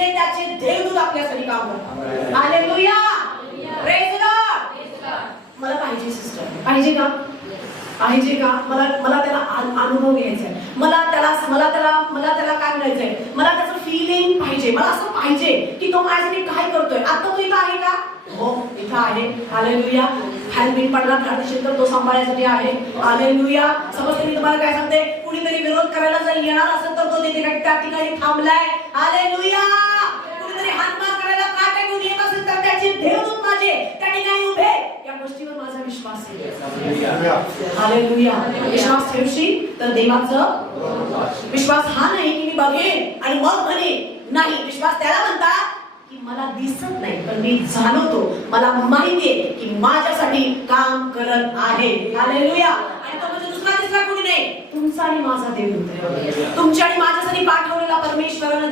म्हणजे त्याचे देवदूत आपल्यासाठी काम करतात. Hallelujah, praise God. मला पाहिजे सिस्टर, पाहिजे का? पाहिजे का? मला त्याला अनुभव घ्यायचा आहे. मला त्याला काय म्हणायचंय, मला त्याचं फिलिंग पाहिजे. मला असं पाहिजे की तो माझ्यासाठी काय करतोय. आता तो इथं आहे का? हो, इथं आहे. हालेलुया. फॅन बिन पडला अतिशय तर तो सांभाळण्यासाठी आहे. हालेलुया. समजते मी तुम्हाला काय सांगते? कुणीतरी विरोध करायला जर येणार असेल तर तो तिथे त्या ठिकाणी थांबलाय. हालेलुया. कुणीतरी हातमार करायला काटा घेऊन येत असेल तर त्याचे देवदूत माझे त्या ठिकाणी उभे. या गोष्टीवर माझा विश्वास आहे. हालेलुया. विश्वास ठेवशील तर देवाचं. विश्वास हा नाही की मी बघेन आणि मग म्हणेन. नाही, विश्वास त्याला म्हणतात की मला दिसत नाही पण मी जाणवतो, मला माहितीये की माझ्यासाठी काम करत आहे. हालेलुया. आणि तो म्हणजे दुसरा तिसरा कोणी नाही, तुमचा आणि माझा देव. तुमच्या आणि माझ्यासाठी पाठवलेला परमेश्वरानं